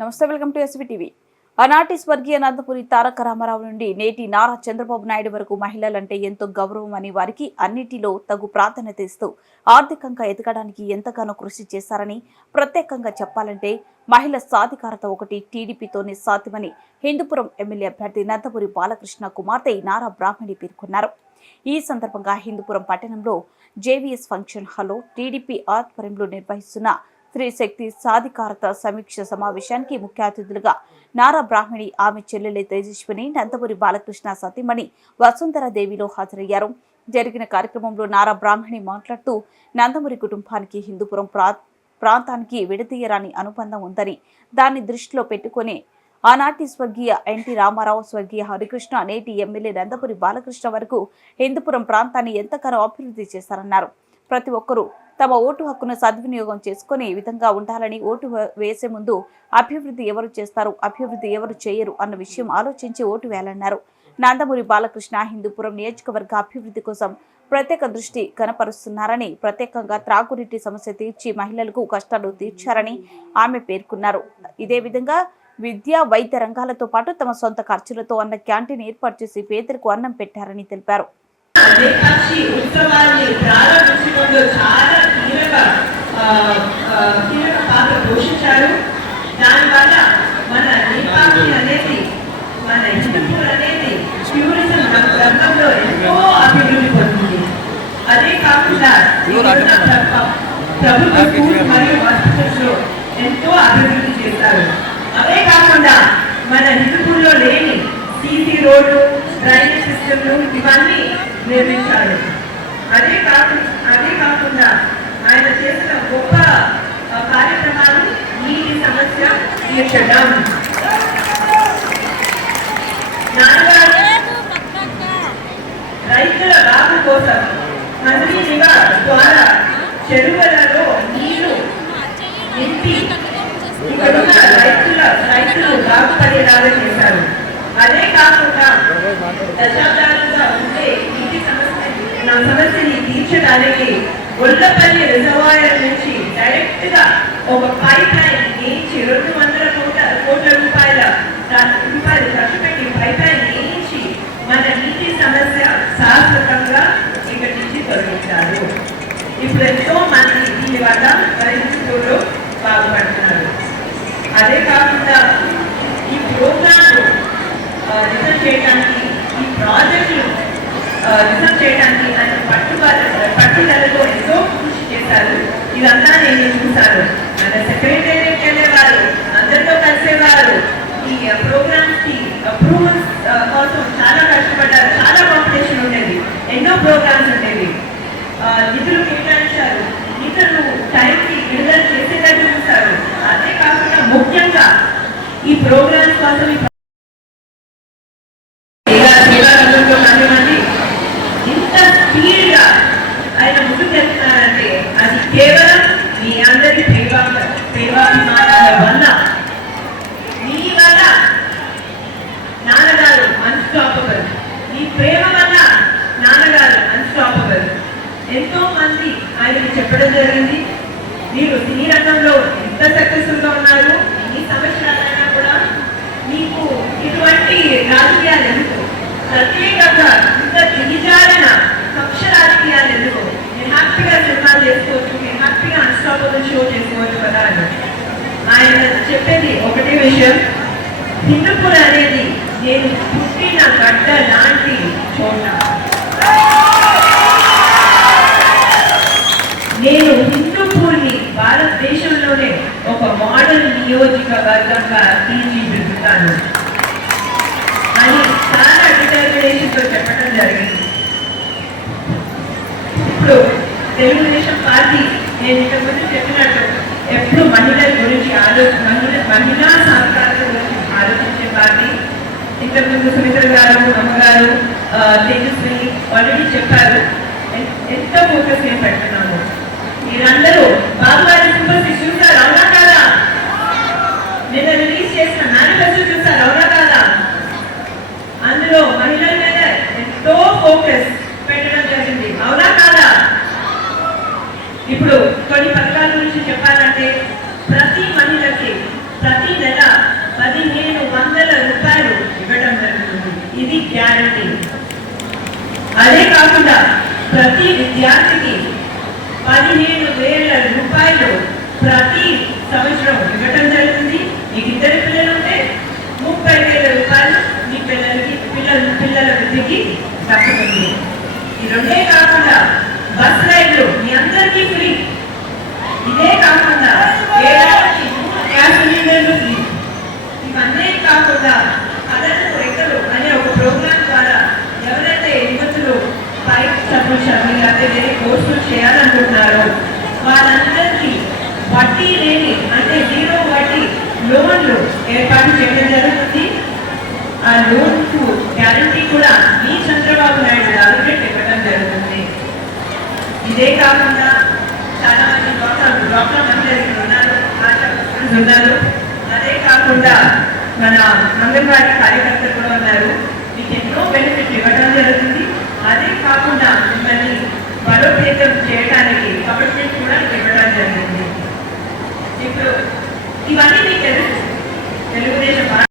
నమస్తే, welcome to SV TV. ఆనాటి స్వర్గీయ నందమూరి తారక రామారావు నుండి నేటి నారా చంద్రబాబు నాయుడు వరకు మహిళలంటే ఎంతో గౌరవం అని, వారికి అన్నిటిలో తగు ప్రాధాన్యత ఇస్తూ ఆర్థికంగా ఎదగడానికి ఎంతగానో కృషి చేశారని, ప్రత్యేకంగా చెప్పాలంటే మహిళ సాధికారత ఒకటి టీడీపీతోనే సాధ్యమని హిందూపురం ఎమ్మెల్యే అభ్యర్థి నందమూరి బాలకృష్ణ కుమార్తె నారా బ్రాహ్మణి పేర్కొన్నారు. ఈ సందర్భంగా హిందూపురం పట్టణంలో జేవీఎస్ ఫంక్షన్ హాల్లో టీడీపీ ఆధ్వర్యంలో నిర్వహిస్తున్న స్త్రీ శక్తి సాధికారత సమీక్ష సమావేశానికి ముఖ్య అతిథులుగా నారా బ్రాహ్మణి, ఆమె చెల్లెలి తేజస్విని, నందమూరి బాలకృష్ణ సతీమణి వసుంధరాదేవిలో హాజరయ్యారు. జరిగిన కార్యక్రమంలో నారా బ్రాహ్మణి మాట్లాడుతూ, నందమూరి కుటుంబానికి హిందూపురం ప్రాంతానికి విడదీయరాని అనుబంధం ఉందని, దాన్ని దృష్టిలో పెట్టుకుని ఆనాటి స్వర్గీయ ఎన్టీ రామారావు, స్వర్గీయ హరికృష్ణ, నేటి ఎమ్మెల్యే నందమూరి బాలకృష్ణ వరకు హిందూపురం ప్రాంతాన్ని ఎంతగానో అభివృద్ధి చేశారన్నారు. ప్రతి ఒక్కరూ తమ ఓటు హక్కును సద్వినియోగం చేసుకునే విధంగా ఉండాలని, ఓటు వేసే ముందు అభివృద్ధి ఎవరు చేస్తారు, అభివృద్ధి ఎవరు చేయరు అన్న విషయం ఆలోచించి ఓటు వేయాలన్నారు. నందమూరి బాలకృష్ణ హిందూపురం నియోజకవర్గ అభివృద్ధి కోసం ప్రత్యేక దృష్టి కనపరుస్తున్నారని, ప్రత్యేకంగా త్రాగునీటి సమస్య తీర్చి మహిళలకు కష్టాలు తీర్చారని ఆమె పేర్కొన్నారు. ఇదే విధంగా విద్య, వైద్య రంగాలతో పాటు తమ సొంత ఖర్చులతో అన్న క్యాంటీన్ ఏర్పాటు చేసి పేదలకు అన్నం పెట్టారని తెలిపారు. ఉత్సవాన్ని ప్రారంభించడంలో చాలా కీలక పాత్ర పోషించారు. దానివల్ల మన నేపాక్షి అనేది, మన హిందూపూర్ అనేది టూరిజం రంగంలో ఎంతో అభివృద్ధి పొందింది. అదే కాకుండా ప్రభుత్వ స్కూల్ మరియు హాస్పిటల్స్ లో ఎంతో అభివృద్ధి చేశారు. అవే కాకుండా మన హిందూపూర్లో లేని సీసీ రోడ్లు, డ్రైనేజ్ సిస్టమ్లు ఇవన్నీ నిర్మించారు. అదే కాకుండా ఆయన చేసిన గొప్ప కార్యక్రమాలు నీటి సమస్య తీర్చడం, రైతుల బాగు కోసం హంద్రీనివా ద్వారా చెరువులలో నీరు నింపి ఇక్కడున్న రైతులు బాగుపడేలాగా చేశారు. అదే కాకుండా దశాబ్దాలుగా ఉండే నీటి సమస్యని తీర్చడానికి గొల్లపల్లి రిజర్వాయర్ నుంచి డైరెక్ట్ గా ఒక పైప్ లైన్ వేయించి 200 కోట్ల రూపాయల ఖర్చు పెట్టి పైప్ లైన్ వేయించి మన నీటి సమస్య శాశ్వతంగా ఇక్కడి నుంచి తొలగించారు. ఇప్పుడు ఎంతో మంది దీని వల్ల పరిస్థితుల్లో బాగుపడుతున్నారు. అదే కాకుండా ఈ ప్రోగ్రాంలు రిజర్వ్ చేయడానికి, ఈ ప్రాజెక్టులు రిజర్వ్ చేయడానికి ఆయన పట్టుదలతో ఎంతో కృషి చేశారు. ఇదంతా నేను చూశాను. ఆయన సెక్రటేరియట్కి వెళ్ళేవారు, అందరితో కలిసేవారు. ఈ ప్రోగ్రామ్స్ కి అప్రూవల్స్ కోసం చాలా కష్టపడ్డారు. చాలా కాంపిటీషన్ ఉండేది, ఎన్నో ప్రోగ్రామ్స్ ఉండేవి. నిధులు కేటాయించారు, నిధులు టైంకి విడుదల చేసేటట్టు చూశారు. అదే కాకుండా ముఖ్యంగా ఈ ప్రోగ్రామ్స్ కోసం ఇంత స్పీడ్ గా ఆయన ముందుకు వెళ్తున్నారంటే అది కేవలం మీ అందరి ప్రేమాభిమానాల వల్ల, మీ వల్ల నాన్నగారు అన్స్టాపబుల్, మీ ప్రేమ వల్ల నాన్నగారు అన్స్టాపబుల్. ఎంతో మంది ఆయనకి చెప్పడం జరిగింది, మీరు సినీ రంగంలో ఎంత సక్సెస్ఫుల్ గా ఉన్నారు, ఎన్ని సంవత్సరాలైనా కూడా మీకు ఇటువంటి రాజకీయాలు ఎందుకు, ప్రత్యేకంగా ఇంత దిగజారిన కక్ష రాజకీయాలు ఎందుకు, నేను హ్యాపీగా సినిమాలు చేసుకోవచ్చు, నేను హ్యాపీగా అన్స్టాపబుల్ షో చేసుకోవచ్చు కదా అని ఆయన చెప్పేది ఒకటే విషయం. హిందూపూర్ అనేది నేను పుట్టిన గడ్డ లాంటి చోట. నేను హిందూపూర్ని భారతదేశంలోనే ఒక మోడల్ నియోజకవర్గంగా తీర్చిదిద్దుతాను అని చాలా డిటర్మినేషన్తో చెప్పడం జరిగింది. ఇప్పుడు తెలుగుదేశం పార్టీ, నేను ఇంతకుముందు చెప్పినట్టు, ఎప్పుడు మహిళల గురించి మహిళా సహకారాల గురించి ఆలోచించే పార్టీ. ఇంతకుముందు సుమిత్ర గారు, అమ్మగారు, తేజస్విని ఆల్రెడీ చెప్పారు ఎంత ఫోకస్ నేను పెడుతున్నాము. మీరందరూ బాబుగారి సూపర్ సిక్స్ చూసారు, అవునా కాదా? నిన్న రిలీజ్ చేసిన మేనిఫెస్టో చూసారు, అవునా కాదా? అందులో మహిళల మీద ఎంతో ఫోకస్ పెట్టడం జరిగింది, అవునా కాదా? ఇప్పుడు కొన్ని పథకాల గురించి చెప్పాలంటే ప్రతి మహిళకి ప్రతి నెల 1500 రూపాయలు ఇవ్వడం జరుగుతుంది. ఇది గ్యారంటీ. అదే కాకుండా ప్రతి విద్యార్థికి 15,000 రూపాయలు ప్రతి సంవత్సరం ఇవ్వడం జరుగుతుంది. మీకు ఇద్దరు పిల్లలు ఉంటే 30,000 రూపాయలు మీ పిల్లల విద్యకి దక్కుతుంది. ఈ రెండే కాకుండా బస్ రైళ్లు మీ అందరికీ ఫ్రీ. ఇదే కాకుండా ఏడాదికి 3 గ్యాస్ సిలిండర్లు ఫ్రీ. ఇవన్నీ కాకుండా అదనపు రెక్కలు అనే ఒక ప్రోగ్రాం ద్వారా ఎవరైతే యువతులు పై చదువు లేకపోతే వేరే కోర్సులు చేయాలనుకుంటున్నారో వాళ్ళందరికీ వడ్డీ లేని అంటే 0 వడ్డీ లోన్లు ఏర్పాటు చేయడం జరుగుతుంది. ఆ లోన్కు గ్యారంటీ కూడా మీ చంద్రబాబు నాయుడు గవర్నమెంట్ ఇవ్వడం జరుగుతుంది. ఇదే కాకుండా చాలా మంది డాక్టర్ మహిళలు ఉన్నారు, ఆశా వర్కర్స్ ఉన్నారు. అదే కాకుండా మన అంగన్వాడీ కార్యకర్తలు కూడా ఉన్నారు. మీకు ఎన్నో బెనిఫిట్ ఇవ్వడం జరుగుతుంది. అదే కాకుండా మిమ్మల్ని బలోపేతం చేయడానికి కమిట్మెంట్ కూడా ఇవ్వడం జరిగింది. ఇప్పుడు ఇవన్నీ మీకు తెలుసు. తెలుగుదేశం